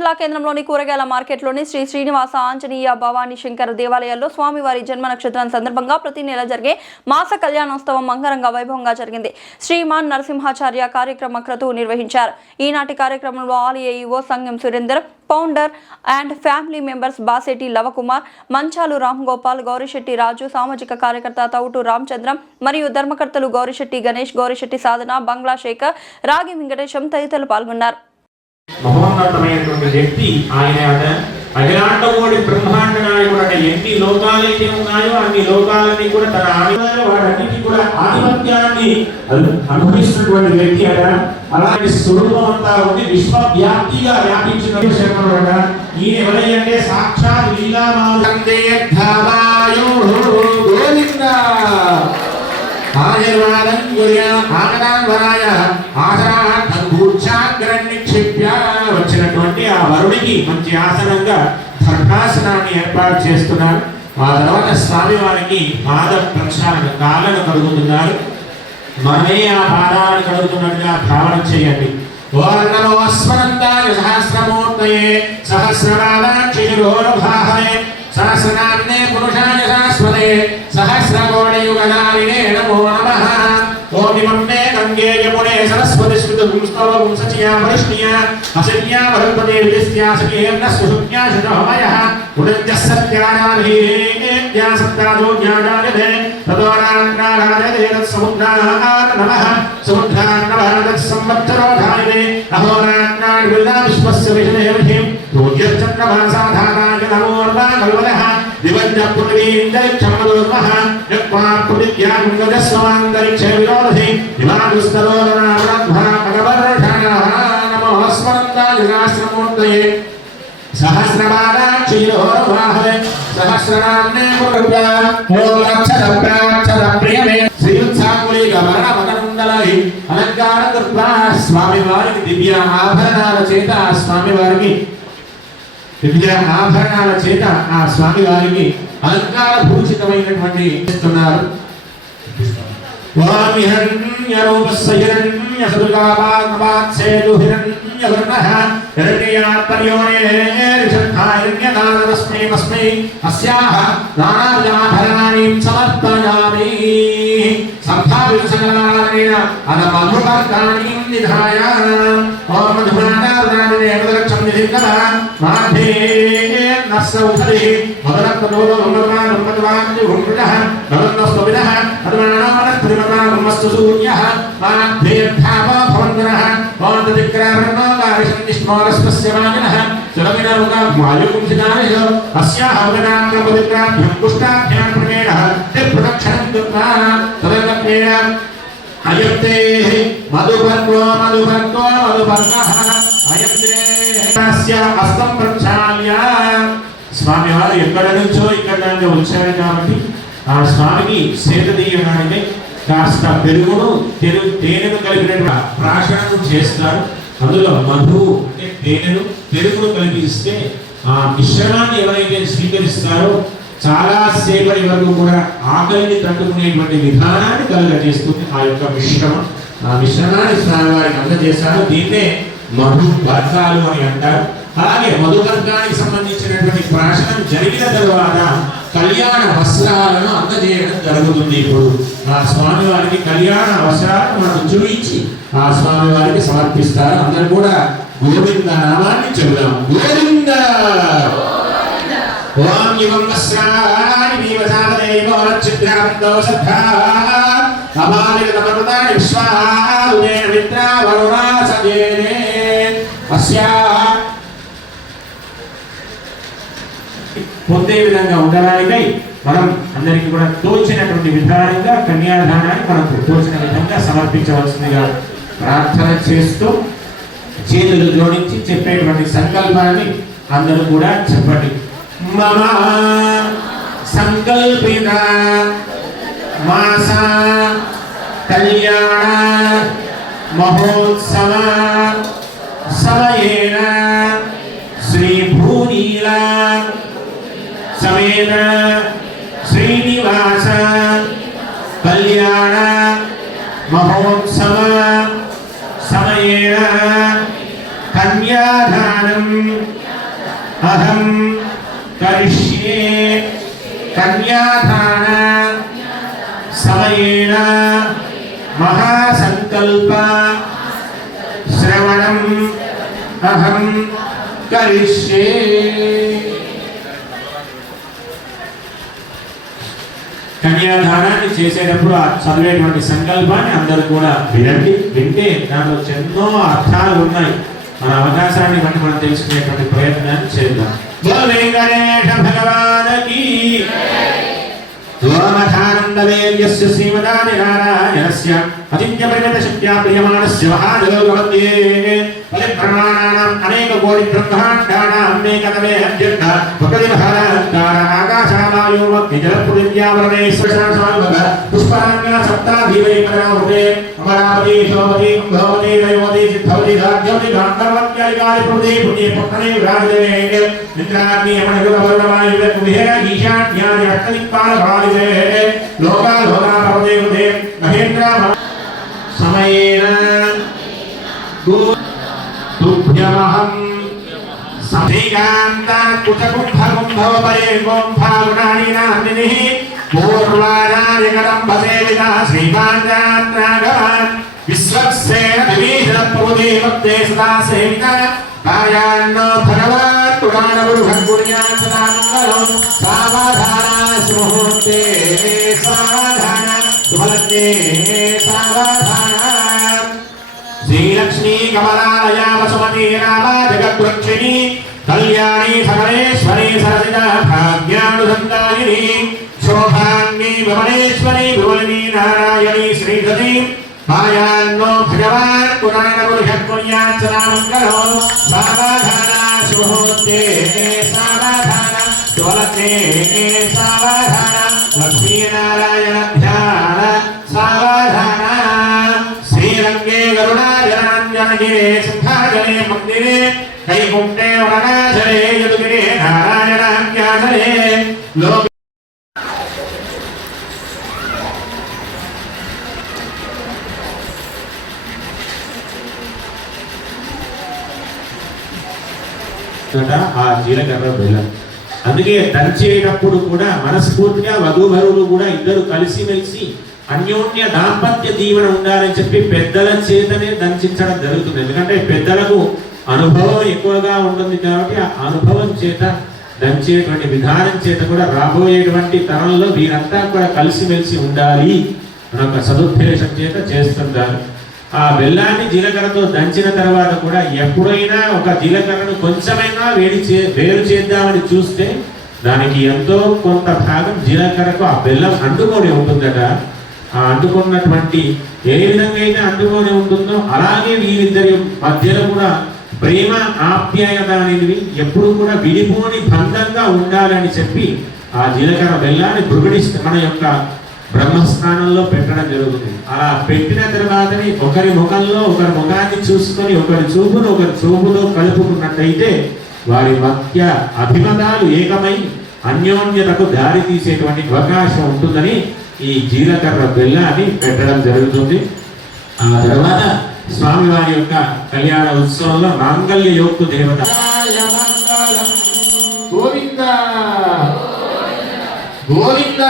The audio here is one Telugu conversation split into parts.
జిల్లా కేంద్రంలోని కూరగాయల మార్కెట్లోని శ్రీ శ్రీనివాస ఆంజనేయ భవానీ శంకర దేవాలయాల్లో స్వామివారి జన్మ నక్షత్రం సందర్భంగా ప్రతి నెల జరిగే మాస కళ్యాణోత్సవం అంగరంగ వైభవంగా జరిగింది. శ్రీమాన్ నరసింహాచార్య కార్యక్రమ క్రతువు నిర్వహించారు. ఈనాటి కార్యక్రమంలో ఆలయ EO Sangam Surender, founder and family members Baseti Lavakumar, Manchalu Ram Gopal, Gourisetti రాజు, సామాజిక కార్యకర్త తౌటు రామచంద్రం మరియు ధర్మకర్తలు గౌరిశెట్టి గణేష్, గౌరిశెట్టి సాధన, బంగ్లా శేఖర్, రాగి వెంకటేశం తదితరులు పాల్గొన్నారు. మహోన్నతమైనటువంటి వ్యక్తి ఆయన. అఖిలాండకోటి బ్రహ్మాండ నాయకుడు అంటే ఎన్ని లోకాలైతే ఉన్నాయో అన్ని లోకాలని కూడా తన వాటన్నిటి కూడా ఆధిపత్యాన్ని అనుభవిస్తున్నటువంటి వ్యక్తి అట. అలాంటి స్వరూపం అంతా ఉంది, విశ్వవ్యాప్తిగా వ్యాపించిన శర్మడు అట. ఈయన ఎవరంటే సాక్షాత్ వచ్చినటువంటి ఆ వరుడికి మంచి ఆసనంగా ధర్మాసనాన్ని ఏర్పాటు చేస్తున్నారు. ఆ తర్వాత స్వామి వారికి పాద ప్రక్షాళన కాళ్ళను కడుగుతున్నారు. మనమే ఆ పాదాలను కడుగుతున్నట్టుగా భావన చేయండి. ఓం నమో స్వనంతాయ సహస్రమూర్తయే సహస్రనామాక్షిరోరభాహే సహస్రనామ్నే పురుషాయ శాశ్వతే సహస్రకోటియుగనాలినే నమో నమః. ఓం ఇమమ్మే గంగే యమునే సరస్వతి స్మృతపుంస్తవం సచియా వరిష్ణియా అసన్యా వరల్పదే విద్యాసకేర్న సుషుజ్ఞా శునోమయః ఉదజ్జ సత్యానాభిజ్ఞా సత్తాదో జ్ఞానాయతే తదోరాంకారాయతే తత్సముద్రాహార నమః సముద్రాన్నవరదత్ సంవత్సరోధాయతే అహోరాంకార్ విదా విశ్వస్య విషదేవహిం రోజ్యచక్రభాసాధారాయ నమోర్వా కల్వదః దివంజ పునరీందరిక్షమదోర్మః యక్వా పునిత్యాగుంగదస్వాంతరిక్షే విరోధి వివాదుస్తరోదనారద్భాగవర్షణః నమో స్మరంతాయ సహస్రమూర్తయే సహస్రబాలాక్షిరోర్వాహే సహస్రనామ్నే పురుషా ఓం అక్షర ప్రియమే శ్రీయుత్సాకులీగ వరణమకరందలై అలంకార కృత్వా స్వామి వారికి దివ్య ఆభరణాల చేత ఆ స్వామి వారికి అలంకార భూషితమైనటువంటి ఇస్తున్నారు. ఓం హిరణ్యరూపస్య హిరణ్యసృగాపాత్సేతు హిరణ్యవర్ణః హిరణ్యయాత్పర్యోణేర్షట్ఠారణ్యకారతస్మై తస్మై అస్యాః నానావిధాభరణాని సమర్పయామి. సంభావితసకలానేన అనమధుపర్కాణి నిధాయ ఓం మధుమానార్దానే మదలక్షం నిధికర మాధే నస్సౌధరి మదరత్నోదో మమర్వాన్ మమర్వాన్ గుండ్రః నవన్నస్తవిదః అదమానమనత్రిమమామస్తు సూర్యః మాధేర్థావో భవంతరః ఓంతదిక్రారణోగారిషం నిష్మోరస్పస్య వాజినః సురవినరుగా వాయుకుంసినాయ అస్యాః అవనాంగ పవిత్రాభ్యం పుష్టాభ్యాం ప్రమేణః తే ప్రదక్షిణం కృత్వా తదగత్యేన అయతే మధుపర్కో మధుపర్కః అయతే తస్య హస్తం ప్రక్షాళ్య. స్వామి వారు ఎక్కడ నుంచో ఇక్కడ వచ్చారు కాబట్టి ఆ స్వామికి సేద తీయడానికి కాస్త పెరుగును తేనెను కలిపిన ప్రాశనం చేస్తారు. అందులో మధు అంటే తేనెను పెరుగును కలిపి ఇస్తే ఆ మిశ్రమాన్ని ఎవరైతే స్వీకరిస్తారో చాలా సేపటి వరకు కూడా ఆకలిని తట్టుకునేటువంటి విధానాన్ని కలుగజేస్తుంది ఆ యొక్క మిశ్రమం. ఆ మిశ్రమాన్ని స్వామి వారికి అందజేస్తారు. దీన్నే మధు బర్గాలు అని అంటారు. అలాగే మధుబర్గానికి సంబంధించినటువంటి ప్రాశనం జరిగిన తరువాత కళ్యాణ వస్త్రాలను అందజేయడం జరుగుతుంది. ఇప్పుడు ఆ స్వామి వారికి కళ్యాణ వస్త్రాలను మనం చూపించి ఆ స్వామి వారికి సమర్పిస్తారు. అందరూ కూడా గోవింద నామాన్ని చెబుదాం. గోవింద. ఓం ఇవం వస్త్రాని వీవసాదైవ చిత్రాంతో సద్ధా అమానిక తమతాని విశ్వాదే మిత్రా వరుణాసజేనే అస్యా పొందే విధంగా ఉండడానికై మనం అందరికీ కూడా తోచినటువంటి విధానంగా కన్యాదానాన్ని మనకు తోచిన విధంగా సమర్పించవలసిందిగా ప్రార్థన చేస్తూ చేతులు జోడించి చెప్పేటువంటి సంకల్పాన్ని అందరూ కూడా చెప్పండి. మమ సంకల్పిత మాస కళ్యాణ మహోత్సవ సమయేన శ్రీ భూనీల సమేత శ్రీనివాస కళ్యాణ మహోత్సవ సమయేన కన్యాదానం अहं करिष्ये कन्यादान समयेन महासंकल्प श्रवणम् अहं करिष्ये। కన్యాదానాన్ని చేసేటప్పుడు ఆ చదివేటువంటి సంకల్పాన్ని అందరూ కూడా వినండి. వింటే దాంట్లో ఎన్నో అర్థాలు ఉన్నాయి. మన అవకాశాన్ని బట్టి మనం తెలుసుకునేటువంటి ప్రయత్నాన్ని చేద్దాం. గణేశ భగవానకి ోమధానందవేద్యస్య శ్రీమదాది నారాయణస్య అతిథ్య పరిమిత శక్త్యా ప్రియమాణస్య మహాదేవమధ్యే పరిప్రమాణానాం అనేక కోటి బ్రహ్మాండానాం అనేకతమే అద్యర్థ భగవతి మహారాజార ఆకాశావాయో మధ్య జలపురిద్యావరణేశ్వర పుష్పాంగ సప్తాధీవై పరమృతే అమరావతి శోభతి భవతి దైవతి సిద్ధవతి రాజ్యవతి గాంధర్వత్యాయికాది పుణ్యే పుణ్యే పుణ్యే విరాజతే నిద్రాగ్ని యమనగత వర్ణమాయ విహేర ఈశాన్యాది అష్టదిక్పాల భావితే లోకా లోకా భవతే కృతే మహేంద్ర సమయేన తుభ్యమహం సమేకాంత కుటకుంభకుంభవపరే గోంఫాగుణాని నాందినిః పూర్వారాయకరం భసేవిత శ్రీపాంచాత్రాగవాన్ విశ్వక్సేన విభీషణ ప్రభుదే భక్తే సదా సేవిత కాయాన్నో భగవాన్ పురాణగురుభగ్గుణ్యాన్ సదా మంగళం సావధానా సుముహూర్తే సావధాన సుభలగ్నే సావధాన శ్రీలక్ష్మీ కమలాలయా వసుమతి రామా జగద్వృక్షిణి కళ్యాణి సకలేశ్వరి సరసిజ భాగ్యానుసందాయిని శోభాంగి విమలేశ్వరి విమలిని నారాయణి శ్రీధతి మాయాన్నో భగవాన్ పురాణగురుభగ్గుణ్యాన్ సదా మంగళం సావధాన సుముహూర్తే సావధాన సుభలగ్నే సావధాన లక్ష్మీనారాయణ ధ్యాన సావధాన శ్రీరంగే గరుడాజనాంజనగిరే సింహాచలే మందిరే కైకుంఠే వరణాచలే యదుగిరే నారాయణాఖ్యాచలే లోక ఆ జీలకర్ర బెల్లం. అందుకే దంచేటప్పుడు కూడా మనస్ఫూర్తిగా వధూవరులు కూడా ఇద్దరు కలిసిమెలిసి అన్యోన్య దాంపత్య జీవన ఉండాలని చెప్పి పెద్దల చేతనే దంచించడం జరుగుతుంది. ఎందుకంటే పెద్దలకు అనుభవం ఎక్కువగా ఉంటుంది కాబట్టి ఆ అనుభవం చేత దంచేటువంటి విధానం చేత కూడా రాబోయేటువంటి తరంలో వీరంతా కూడా కలిసిమెలిసి ఉండాలి అనే ఒక సదుద్దేశం చేత చేస్తుంటారు. ఆ బెల్లాన్ని జీలకర్రతో దంచిన తర్వాత కూడా ఎప్పుడైనా ఒక జీలకర్రను కొంచెమైనా వేరు చేద్దామని చూస్తే దానికి ఎంతో కొంత భాగం జీలకర్రకు ఆ బెల్లం అంటుకొని ఉంటుందట. ఆ అంటుకున్నటువంటి ఏ విధంగా అయితే అంటుకొని ఉంటుందో అలాగే వీరిద్దరి మధ్యలో కూడా ప్రేమ ఆప్యాయత అనేవి ఎప్పుడు కూడా విడిపోని బంధంగా ఉండాలని చెప్పి ఆ జీలకర్ర బెల్లాన్ని భృగుడిస్తే మన యొక్క బ్రహ్మస్థానంలో పెట్టడం జరుగుతుంది. అలా పెట్టిన తర్వాతని ఒకరి ముఖంలో ఒకరి ముఖాన్ని చూసుకొని ఒకరి చూపుతో కలుపుకున్నట్టయితే వారి మధ్య అభిమతాలు ఏకమై అన్యోన్యతకు దారి తీసేటువంటి అవకాశం ఉంటుందని ఈ జీలకర్ర బెల్లాన్ని పెట్టడం జరుగుతుంది. ఆ తర్వాత స్వామివారి యొక్క కళ్యాణ ఉత్సవంలో మాంగళ్య యోక్తు దేవత గోవింద గోవింద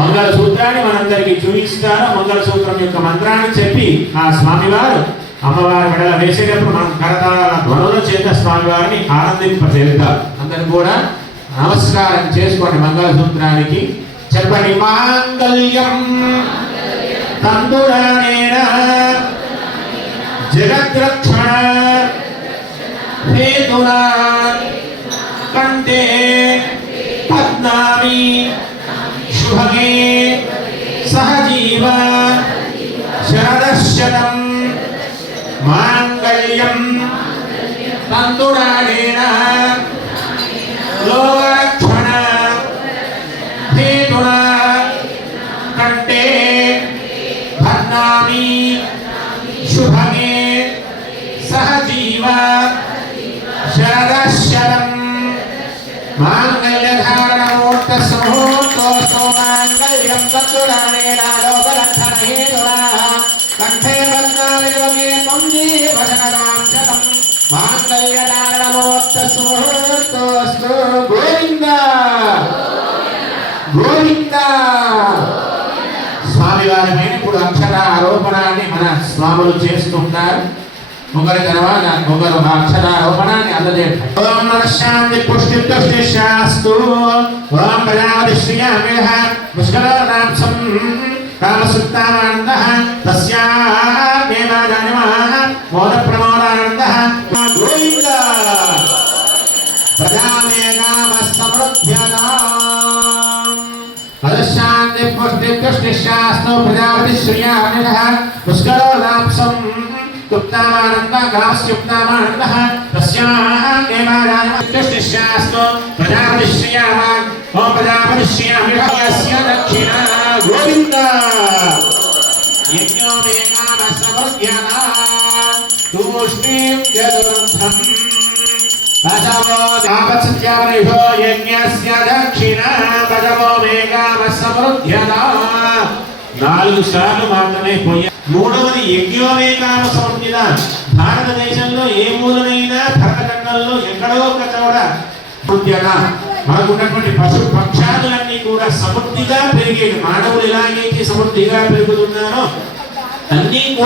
మంగళ సూత్రాన్ని మనందరికీ చూపిస్తారు. మంగళ సూత్రం యొక్క మంత్రాన్ని చెప్పి ఆ స్వామివారు అమ్మవారి మెడల వేసేటప్పుడు మనం కరతాళ ధ్వనుల చేత స్వామివారిని ఆనందింపజేస్తారు. అందరూ కూడా నమస్కారం చేసుకోండి. మంగళ సూత్రానికి చెప్పండి. మాంగళ్యం తంతురానేన జగద్రక్షణ హేతునా కంటే పద్నామి శుభగే సహజీవ శరదశతం మాంగళ్యం తంతురానేన లోకరక్షణ హేతునా కంటే పద్నామి శుభగే సహజీవ శరదశతం మాంగళ్యధారణమూర్త సమూర్తోస్తు మాంగళ్యం తంతురానేన లోకరక్షణ హేతునా కంఠే పద్నామి శుభగే త్వం జీవశరదాం శతం మాంగళ్యధారణమూర్త తస్మోస్తోస్తు గోవింద గోవింద. స్వామివారి పైన ఇప్పుడు అక్షర ఆరోపణాన్ని మన స్వాములు చేస్తుంటారు. ఒకరి తర్వాత ఒకరు ఆ అక్షరారోపణాన్ని అందజేస్తారు. ఓం నరశాంతి పుష్టి తుష్టి శాస్తు ఓం ప్రజాపతి శ్రీయామిః పుష్కరానాంసం కామసుత్తానందః తస్యామేవాజానమః మోద ప్రమోదానందః గోవింద. ప్రజామే నామ సమృద్ధ్యతాం. నరశాంతి పుష్టి తుష్టి శాస్తు ప్రజాపతి శ్రీయామిః పుష్కరానాంసం ुक्तामानन्द गास्युक्तामानन्दः तस्यामेवाराजमतिष्ठिष्यास्तु प्रजापतिश्रियामान् ओम प्रजापतिश्रियामिः यस्य दक्षिणा गोविन्द. यज्ञो मे कामसमृद्ध्यता तूष्णीं चतुर्थम् भजवो तापसत्यावनिभो यज्ञस्य दक्षिणा भजवो मे कामसमृद्ध्यता. 4 సార్లు మాత్రమే పోయా. మూడవది యజ్ఞోమే కామ సమృద్ధిద. భారతదేశంలో ఏ మూలనైనా భరతఖండంలో ఎక్కడో ఒక చోట సమృద్ధిగా మనకున్నటువంటి పశు పక్షాదులన్నీ కూడా సమృద్ధిగా పెరిగేది. మానవులు ఎలాగైతే సమృద్ధిగా పెరుగుతున్నారో అన్నీ కూడా